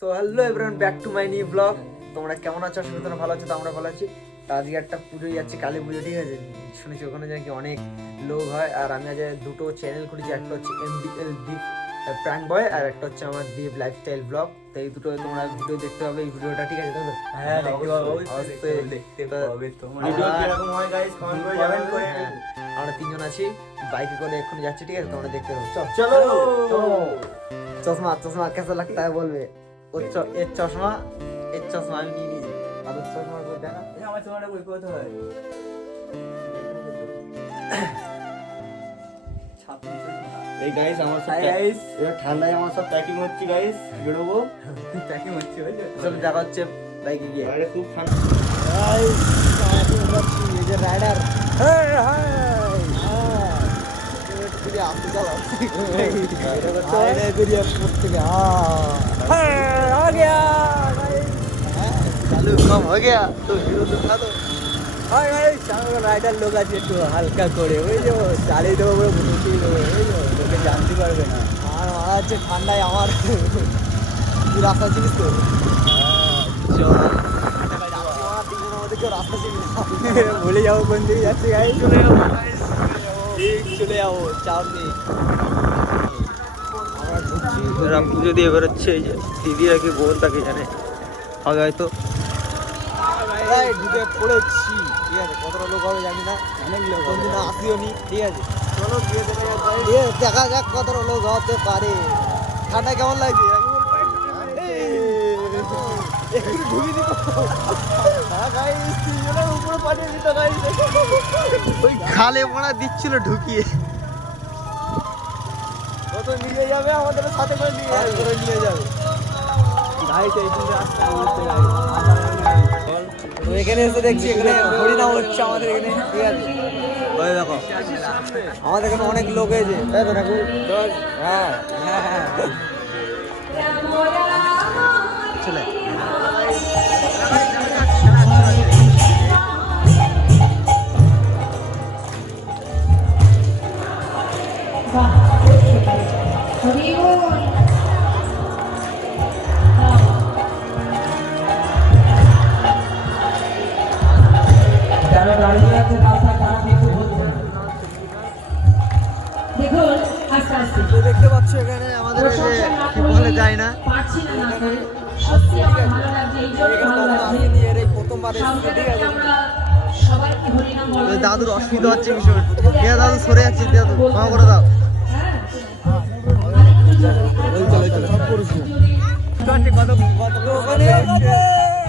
So hello everyone, back to my new blog. তোমরা কেমন আছো? আশা করি তোমরা ভালো আছো। তো আমরা ভালো আছি। তো আজকে একটা পুজো যাচ্ছে, কালী পুজো, ঠিক আছে? শুনেছি ওখানে নাকি অনেক লোক হয়। আর আমি আজ দুটো চ্যানেল খুলেছি, একটা হচ্ছে MDL দীপ প্র্যাঙ্ক বয়, আর একটা হচ্ছে আমার দীপ লাইফস্টাইল ব্লগ। তো এই দুটো তোমরা ভিডিও দেখতে হবে, এই ভিডিওটা, ঠিক আছে? হ্যাঁ, দেখতে পাবো, অবশ্যই দেখতে পাবে। তোমরা ভিডিও কিরকম হয় গাইস কমেন্ট করে জানাবেন। আমরা তিনজন আছি, বাইকে করে এক্ষুনি যাচ্ছি, ঠিক আছে? তোমরা দেখতে পাবো। চলো চশমা চশমা कैसा लगता है বলবে। এর চশমা আমি নিয়ে নিয়েছি। আর চশমা দেখা এই আমার চশমাটা কই কোথায় হয়? এই গাইস আমার সব গাইস এটা ঠান্ডায় আমার সব প্যাকিং হচ্ছে গাইস, বেরোবো প্যাকিং হচ্ছে বুঝলে। চলো দেখা হচ্ছে বাইকে গিয়ে। আরে খুব ঠান্ডা গাইস, আমি যাচ্ছি, এই যে রাইডার। হেই হাই তুই আসতে চলো এটা করি করতে গে। हां आ गया गाइस, चालू कम हो गया तो हीरो दिखा दो। हाय गाइस, सामने রাইডার লোক আছে, একটু হালকা করে ওই যে চালিয়ে দেবো, বুঝতে দেবো, ওই যে লোকে জানতে পারবে না। আর আছে ঠান্ডায় আমার তুই রাস্তা চিনিস তো? ভুলে যাবো কোন দিকে যাচ্ছি গাইস। চলে যাবো গাইস, চলে যাবো, চাপ নেই। আমরা ঢুকছি, এরা পুজো দিয়ে বেরোচ্ছে। এই যে দিদিরা কি বোন তাকে জানে, হবে হয়তো। ঢুকে পড়েছি, ঠিক আছে? কতটা লোক হবে জানি না, অনেক লোক, কোনদিন আসিও নি, ঠিক আছে? চলো গিয়ে দেখা যাক কতটা লোক হতে পারে। ঠান্ডা কেমন লাগছে? খালে মোড়া দিচ্ছিল ঢুকিয়ে। কত নিয়ে যাবে আমাদের সাথে করে নিয়ে যাবে। এখানে এসে দেখছি এখানে হরিনাম হচ্ছে আমাদের এখানে, ঠিক আছে? ওই দেখো আমাদের এখানে অনেক লোক হয়েছে, তাই তো নাকু? হ্যাঁ হ্যাঁ চলে। দেখতে পাচ্ছ এখানে আমাদের বলে যায় না, প্রথমবার এসেছে, ঠিক আছে? দাদুর অসুবিধা হচ্ছে ভীষণ। দাদু সরে যাচ্ছে, দাদু ক্ষমা করে দাও।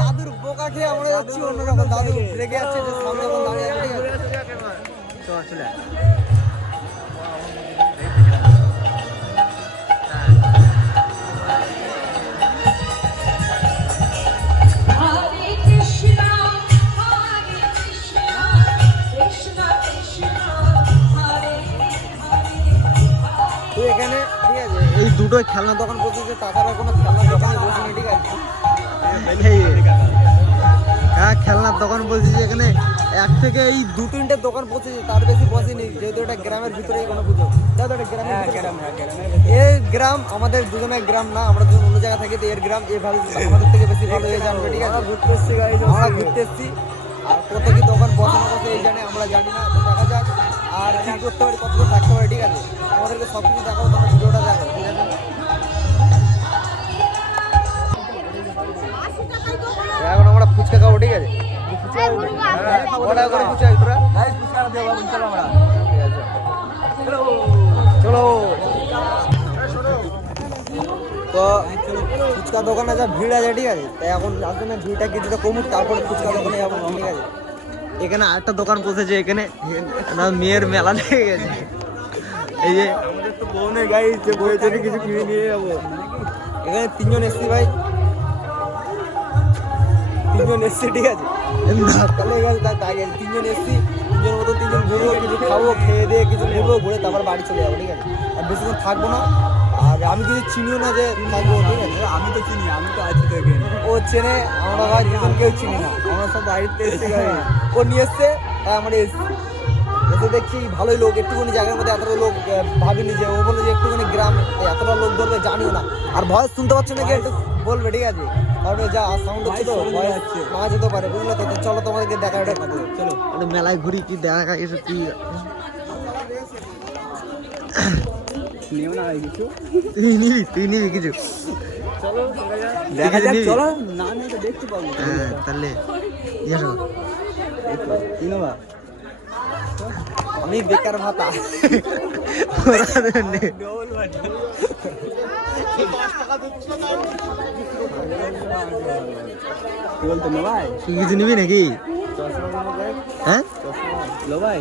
দাদুর বোকা খেয়ে আমরা যাচ্ছি অন্যরকম। দাদু রেগে যাচ্ছে যে সামনে এখন দাঁড়িয়ে আছে, ঠিক আছে? চলে এখানে, ঠিক আছে? এই দুটোই খেলনা দোকান বসেছে, তাছাড়া কোনো খেলনা দোকানে বসেনি, ঠিক আছে? হ্যাঁ, খেলনার দোকান বসেছে এখানে। এক থেকে এই দু তিনটে দোকান বসেছে, তার বেশি বসেনি, যেহেতু এটা গ্রামের ভিতরেই কোনো পুজো। এই গ্রাম আমাদের দুজনের গ্রাম না, আমরা দুজন অন্য জায়গা থাকি, তো এর গ্রাম এভাবে আমাদের থেকে বেশি ভালো হয়ে জানবে, ঠিক আছে? ঘুরতে এসছি, আমরা ঘুরতে এসছি, আর কত কি দোকান বসানো কথা এই জানে, আমরা জানি না। তো দেখা যাক আর কি করতে পারি, কতক্ষণ থাকতে পারি, ঠিক আছে? আমাদেরকে সব কিছু দেখাবো, তোমার ভিডিওটা দেখো, ঠিক আছে? এখন আমরা ফুচকা খাবো, ঠিক আছে? কটা করে ফুচকা তোরা? চলো। তো ফুচকা দোকানে যা ভিড় আছে, ঠিক আছে? তাই এখন আসবে না, ভিড়টা কিছুটা কমুক, তারপরে ফুচকা দোকানে যাবো, ঠিক আছে? এখানে আরেকটা দোকান বসেছে, এখানে মেয়ের মেলা লেগে গেছে। এই যে আমাদের তো বোনের গাড়ি, যে বইয়ের জন্য কিছু কিনে নিয়ে যাবো। এখানে তিনজন এসছি ভাই, তিনজন এসছি, ঠিক আছে? ধাক্কা লেগে গেছে, তার আগে তিনজন এসছি, তিনজন মতো তিনজন ঘুরবো, কিছু খাবো, খেয়ে দিয়ে কিছু ঘুরবো, ঘুরে তারপর বাড়ি চলে যাবো, ঠিক আছে? আর বেশিক্ষণ থাকবো না। আর আমি কিছু চিনিও না যে থাকবো, ঠিক আছে? আমি তো চিনি, আমি তো আছি তো এখানে। ও চেনে, আমরা ভাই দুজন কেউ চিনি না, আমরা সব বাড়িতে এসছি, ও নিয়ে এসছে, তাই আমরা এসছি। এসে দেখছি ভালোই লোক, একটুখানি জায়গার মধ্যে এতটা লোক ভাবিনি যে ও বলে যে একটুখানি গ্রাম এতটা লোক ধরবে জানিও না। আর ভয়েস শুনতে পাচ্ছ নাকি একটু বলবে, ঠিক আছে? কারণ যা সাউন্ড হচ্ছে তো ভয়েস না যেতে পারে, বুঝলে তো? চলো তোমাদেরকে দেখা এটা খাবো, চলো একটু মেলায় ঘুরি, কি দেখা এসে কি তুই নিবি কিছু? চলো দেখা যাক, চলো না আমি তো দেখতে পাবো। হ্যাঁ তাহলে কি নেবা? আমি বেকার ভাতা বলতো না ভাই, তুই কিছু নিবি নাকি? হ্যাঁ লো ভাই,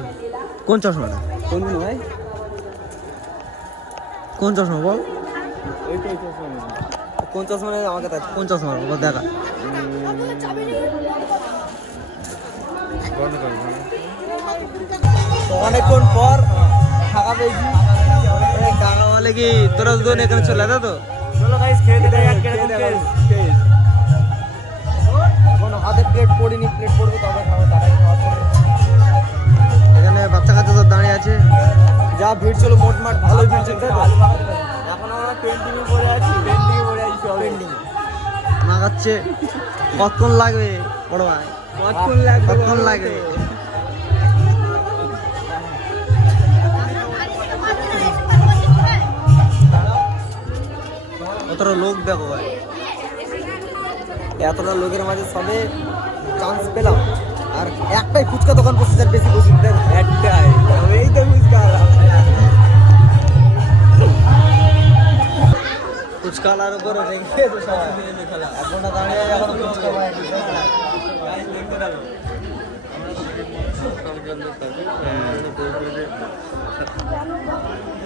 কোন চশমাটা? কোন ভাই, কোন চশমা বল? কোন চশমা নেই আমাকে? কোন চশমা বল দেখা। অনেকক্ষণ পর ফাঁকা পেয়েছি। কাকা বলে কি তোরা দুজন এখানে চলে যা তো। চলো গাইস খেয়ে দে। এখন হাতে প্লেট পড়িনি, প্লেট পড়বে তবে খাবো, তার আগে খাওয়া চলবে। এখানে বাচ্চা কাচ্চা সব দাঁড়িয়ে আছে, যা ভিড় ছিল মোটমাট ভালোই ভিড় ছিল। এখন আমরা পেন্টিংয়ে পড়ে আছি, পেন্টিং মাগাচ্ছে। কতক্ষণ লাগবে বড় ভাই? কতক্ষণ লাগবে? কতটা লোক দেখো ভাই, এতটা লোকের মাঝে সবে চান্স পেলাম। আর একটাই ফুচকা দোকান বসে, যার বেশি বসে একটাই, এই তো ফুচকালার উপরে রেখে এখন দাঁড়িয়ে এখন ফুচকা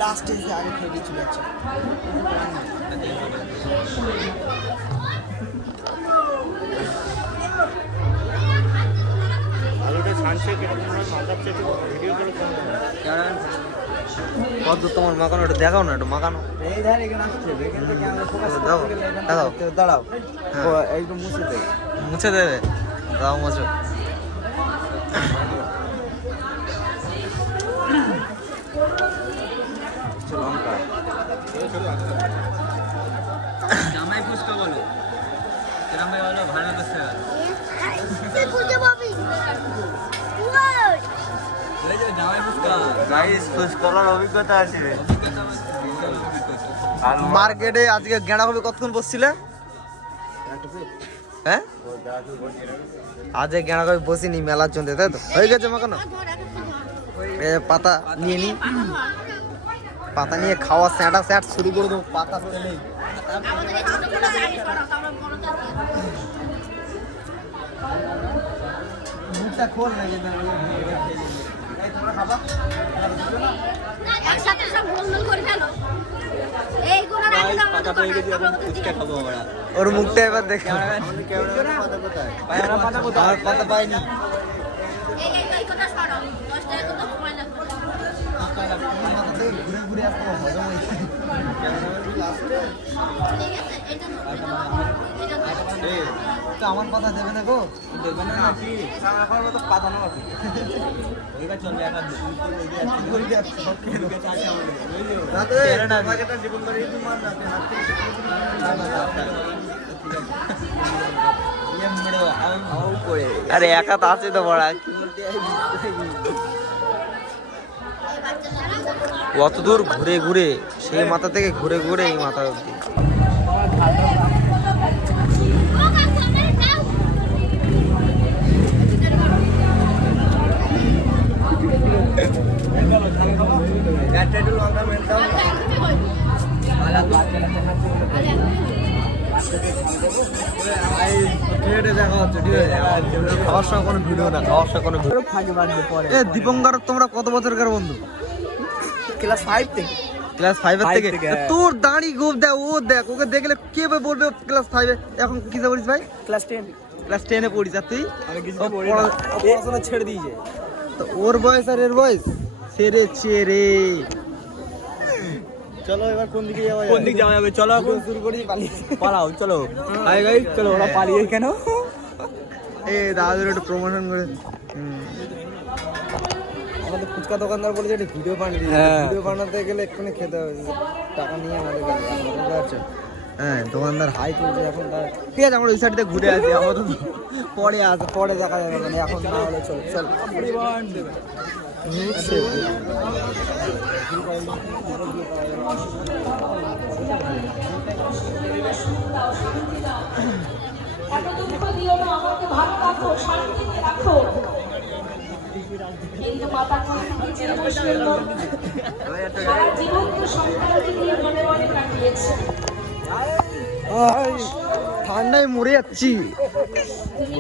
লাস্টে এসে আগে খেয়ে চলে যাচ্ছে। কত তোমার মাখানো, একটু দেখাও না, একটু মাখানো দাঁড়াও, একটু মুছে দেবে, দাও মুছো। জামাই ফুচকা বলো, জামাই বলো ভালো করছে। অভিজ্ঞতা আছে মার্কেটে। আজকে গেঁড়া কবে কতক্ষণ বসছিলে? হ্যাঁ আজকে গেঁড়া কবে বসিনি, মেলার জন্য, তাই তো? হয়ে গেছে মাখানো। পাতা নিয়ে নি, পাতা নিয়ে খাওয়া স্যাট শুরু করে দেবো। পাতা পেলেই মুখটা খোল না, ওর মুখটা এবার দেখে পাতা পাইনি। ঘুরে ঘুরে আসতে হজম হয়েছে। আমার পাতা দেবে না গো? দেবে না নাকি? পাতা না আরে একা তো আছে তো বড়া, অত দূর ঘুরে ঘুরে সেই মাথা থেকে ঘুরে ঘুরে এই মাথা অব্দি। খাওয়ার সময় কোনো ভিডিও না, খাওয়ার সময় কোনো ভিডিও। দীপঙ্কর তোমরা কত বছরকার বন্ধু? ক্লাস 5 থেকে। ক্লাস 5 থেকে? তোর দাঁড়ি গোপ দেখ, ও দেখ, ওকে দেখলে কে বলবে ক্লাস 5 এ? এখন কিসে পড়িস ভাই? ক্লাস 10। ক্লাস 10 এ পড়িস? আর তুই? আমি কিছু পড়াশোনা ছেড়ে দিয়েছে তো। ওর বয়স আর এর বয়স সেরেছে রে। চলো এবার কোন দিকে যাওয়া যাবে? কোন দিকে যাওয়া যাবে? চলো এখন শুরু করি, পালাও চলো। হাই গাইস, চলো ওরা পালিয়ে কেন? এই দাদুর একটু প্রমোশন করে। আমাদের ফুচকা দোকানদার বলেছে এটা ভিডিও বানিয়ে ভিডিও বানাতে গেলে এক্ষুনি খেতে হবে, টাকা নিয়ে আমাদের কাছে বুঝতে পারছেন। হ্যাঁ দোকানদার হাই তুলছে এখন, তার ঠিক আছে আমরা ওই সাইডে ঘুরে আসি, আমাদের পরে দেখা যাবে, মানে এখন না হলে চল চল। এত দুঃখ দিও না, আমাকে ভালো রাখো, শান্তিতে রাখো। কিন্তু মাতা কৌশিকী যে বসবেন না, সারা জীবন তো সন্তানকে নিয়ে মনে মনে কাটিয়েছে। ঠান্ডায় মরে যাচ্ছি।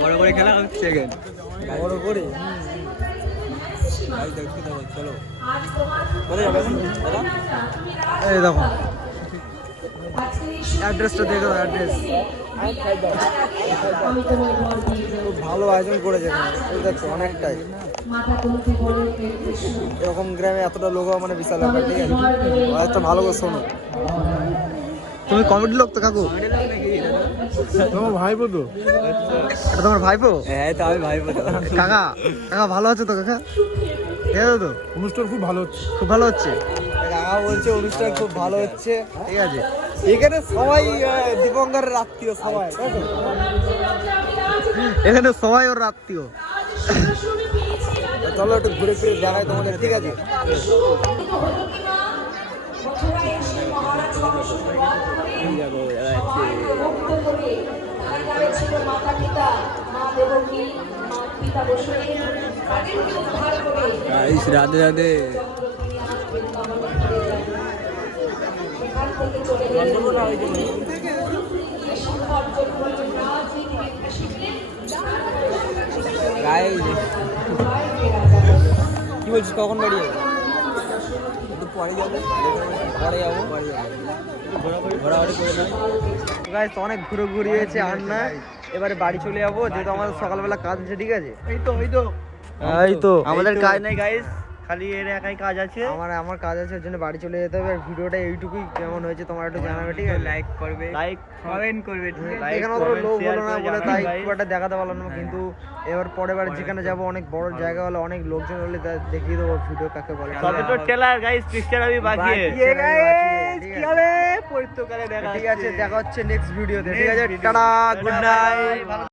বড় করে খেলা হচ্ছে বড় করে। চলো এই দেখো অ্যাড্রেসটা দেখো, অ্যাড্রেস খুব ভালো আয়োজন করেছে এখানে দেখছো, অনেকটাই এরকম গ্রামে এতটা লোক মানে বিশাল ব্যাপার। ঠিক আছে একটা ভালো করে শোনো, তুমি কমেডি লোক তো কাকু? তোমার ভাইপো তো? এটা তোমার ভাইপো? হ্যাঁ তো আমি ভাইপো তো। কাকা কাকা ভালো আছে তো কাকা? ঠিক আছে তো, অনুষ্ঠান খুব ভালো হচ্ছে। খুব ভালো হচ্ছে কাকা বলছে, অনুষ্ঠান খুব ভালো হচ্ছে। ঠিক আছে এখানে সবাই দীপঙ্করের আত্মীয়, সবাই এখানে সবাই ওর আত্মীয়। চলো একটু ঘুরে ফিরে দেখাই তোমাদের। ঠিক আছে মাতা পিতা, মা দেবকী, মা পিতা বসুদেব, তাদেরকে উদ্ধার করে রাধে রাধে। এখান থেকে চলে গেলেন শিক্ষা অর্জন করলেন রাজনীতিবিদ শিখলেন। কি বলছিস, কখন বাড়ি যাবে? একটু পরে যাবো, পরে যাবো, ঘোরাঘুরি করে নেই। গাইস অনেক ঘুরোঘুরি হয়েছে আর না, এবারে বাড়ি চলে যাবো, যেহেতু আমাদের সকালবেলা কাজ আছে। ঠিক আছে এই তো আমাদের কাজ নেই গাইস, খালি এর একাই কাজ আছে। আমার কাজ আছে, ওর জন্য বাড়ি চলে যেতে হবে। আর ভিডিওটা এইটুকুই, কেমন হয়েছে তোমরা একটু জানাবে। ঠিক আছে লাইক করবে, লাইক কমেন্ট করবে, এখানে অত লোক হলো না বলে তাই খুব একটা দেখাতে পারলাম না, কিন্তু এবার পরের বার যেখানে যাবো অনেক বড় জায়গা হলে, অনেক লোকজন হলে দেখিয়ে দেবো ভিডিও কাকে বলে। সবে তো ট্রেলার গাইস, পিকচার আমি বাকি কি হবে পরিত্যকালে দেখা। ঠিক আছে দেখা হচ্ছে নেক্সট ভিডিওতে। ঠিক আছে টাটা, গুড নাইট।